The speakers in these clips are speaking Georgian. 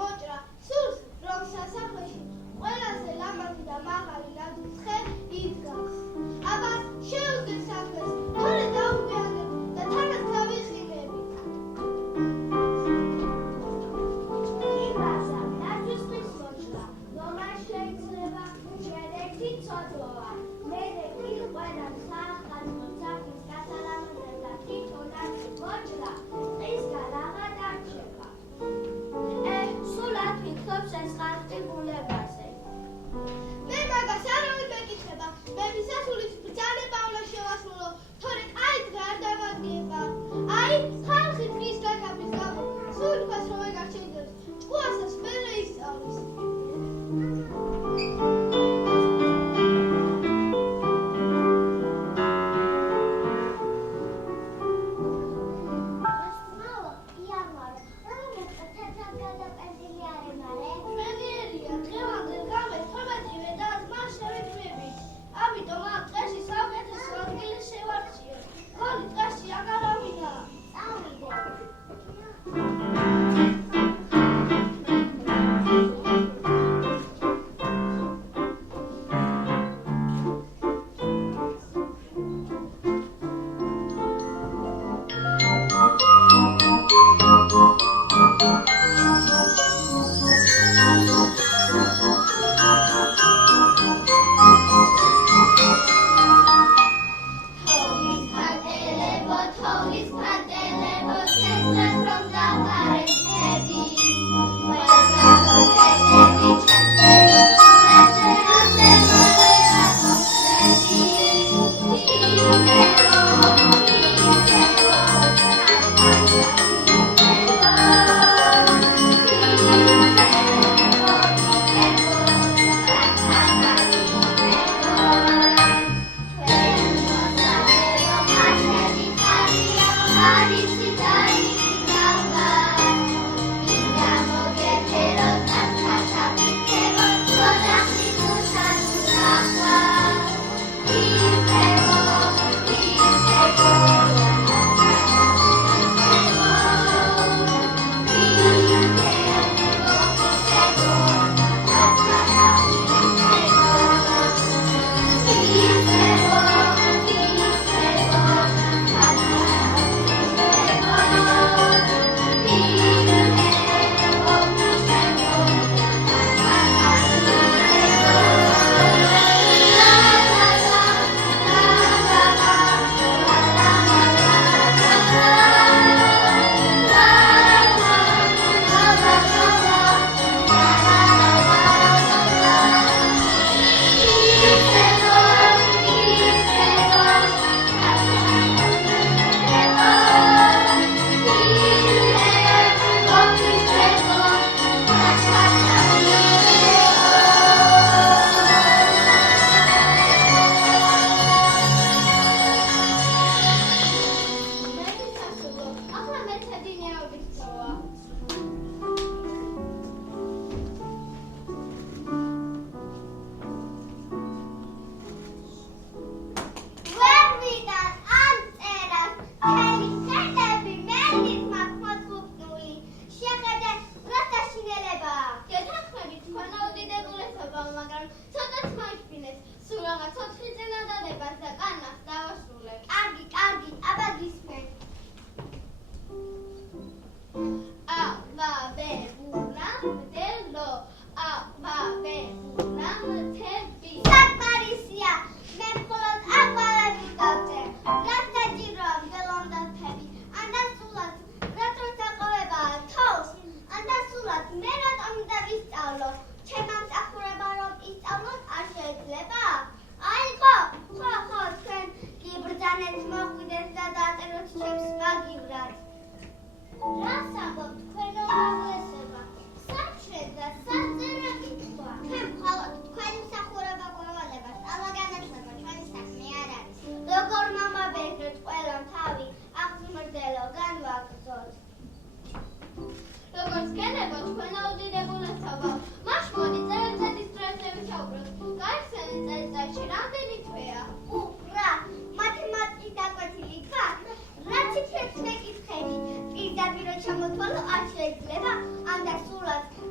მოჭრა სულს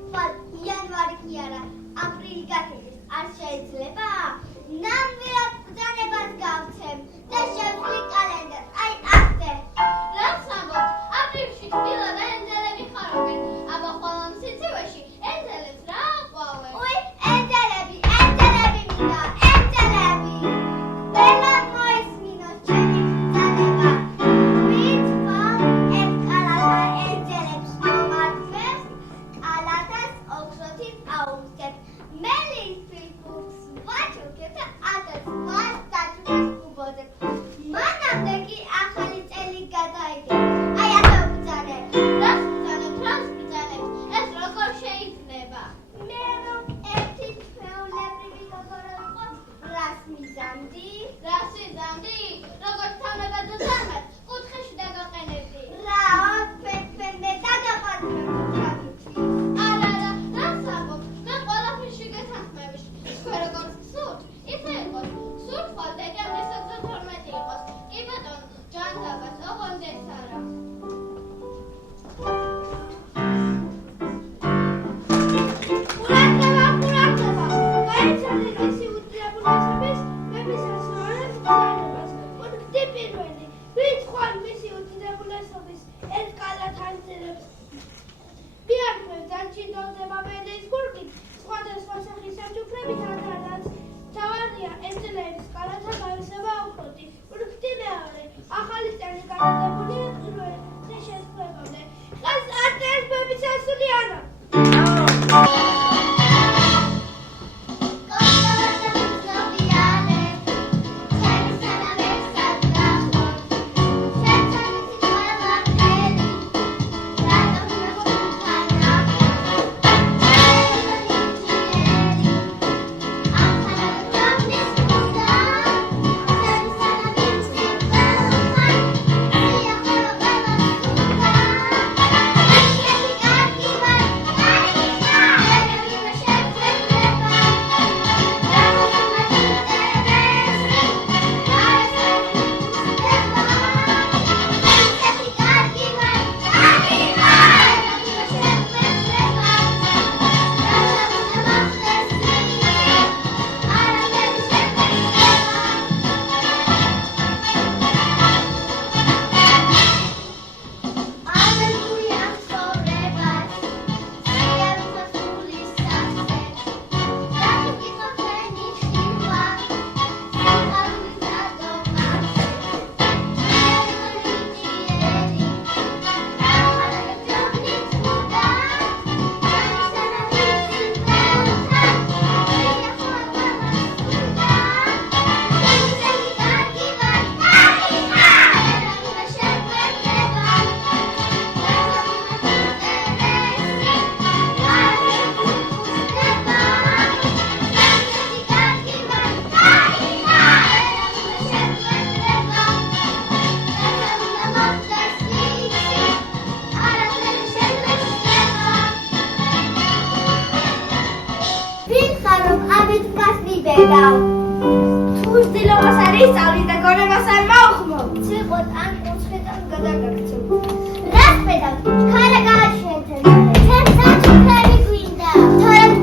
თვალ იანვარი კი არა, აპრილი გათენდეს არ შეიძლება? ნამდვილად ბრძანებას გავცემ და შევძლი კალენდარ, აი ასე. რას ამბობთ? აპრილში თბილა და ენძელები ხარობენ, აბა ხოლმე სიცივეში ენძელებს რა აყვავენ? უი, ენძელები მინდა, ენძელები. ყველა მოისმინოს ჩემი ბრძანება. ვით ხომ ეს კალათა ენძელებს მომართვებს, კალათას ოქროთით აუვსებ. მელის ფიფურს ვაჩუქებ და ათას მას დაჭრას უბოძებ. მანამდე კი ახალი წელი გადაიგებ. აი ასე ვბრძანე. რას ბრძანებთ? ეს როგორ შეიძლება? მე რომ ერთი ჩვეულებრივი გოგონა ვიყო, რას მიზამდი? რას ვიზამდი? როგორც თანაბად უზარმად, კუთხეში დაგაყენებდი. რა, თქვენ მე დაგაპატიმებ კუთხით. არა, რას ამბობთ? მე ყველაფერში გეთანხმების. თქვენ როგორც გსურთ, ისე იყოს. გსურთ ხვალ დეკემბრის 12 იყოს. კი ბატონო, ჯანძაბას, ოღონდ ეს არა. ყურადღება! გაიცანეთ მისი უდიდებულესობის მებისასროლეს ბრძანებას. პუნქტი პირველი. ვით ხვალ მისი უდიდებულესობის ეს კალათა ენძელებს მიართმევს და ჩინდოლდება მელის გურგით სხვადასხვა სახის საჩუქრებით ადარდაც. მთავარია ენძელების კალათა გავისება ოქროთი. პუნქტი მეორე. ახალი წელი გადადებულია პირველ შესაძლებლობამდე. დღეს არც მებისასრული არა. თუ ცდილობას არ ისწავლი და გონებას არ მოუხმო, ციყოთ ან უცხიდან გადაგაქცევ. რას პედავ? ჩქარა გააჩვენეთ. ჩემს საჩუქრები გვინდა. თორემ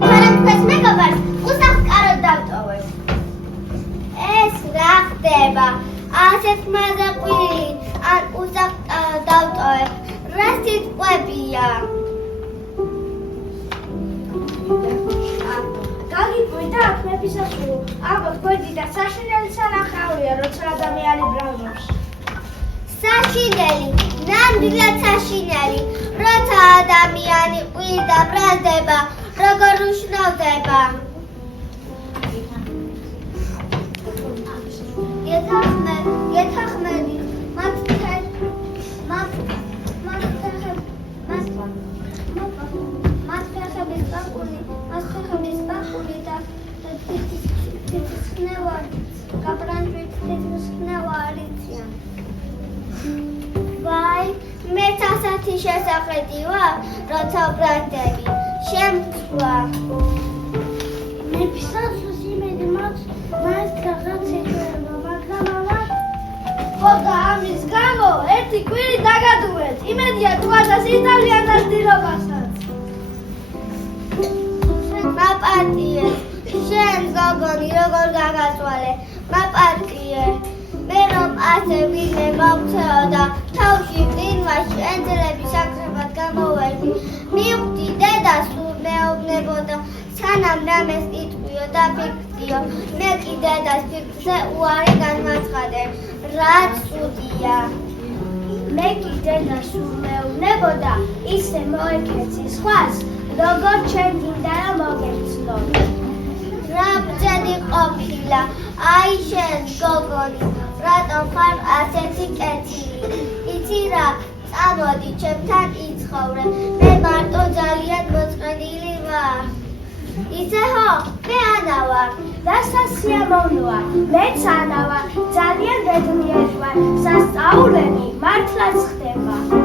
თქვენს მეგობარს უსახ კაროდ დავტოვებ. ეს რა ხდება? ასეთ მაზაყვილი ან უსახ დავტოვებ. რა სიტყვებია? გაგიკვირდა აქ მებისასრულ. ალბათ გვერდი და საშინელი სანახავრია, როცა ადამიანი ბრალმობს. საშინელი, ნამდვილად საშინელი, როცა ადამიანი ყვირდა ბრალდება, როგორ უშნავდება. გეთახმები, მათ ფეხების ბახური და თითქმის გაბრანჯვით თითქმის ვაი, მეც ასეთი შესახედი ვარ, როცა ბრალდები, შემთქვა. მებისასრულს იმედი მაქვს, მას რაღაც ეჭვება, მაგრამ ამას ხოდა ამის გამო ერთი კვირი დაგადუეთ. იმედია თვალს ისწავლიან და ძილობასაც. მაპატიე შენ გოგონი როგორ გაგაწვალე მაპატიე მე რომ ასე ვინმე მომწეოდა თავში ყინვაში ენძელები საკრებად გამოვედი მივხვდი დედა სულ მეუბნებოდა სანამ რამეს იტყვიო და ფიქრდიო მე კი დედას ფიქრზე უარი განმაცხადე რაც ცუდია მე კი დედა სულ მეუბნებოდა ისე მოეკეცი სხვას როგორ ჩემ გინდა რომ მოგეცნო რა ბრძენი ყოფილა აი შენ გოგონი რატომ ხარ ასეთი კეთილი იცი რა წამოდი ჩემთან იცხოვრე მე მარტო ძალიან მოწყენილი ვარ იცე ხო მე ანა ვარ და სასიამოვნოა მეც ანა ვარ ძალიან ბედნიერი ვარ სასწაულები მართლაც ხდება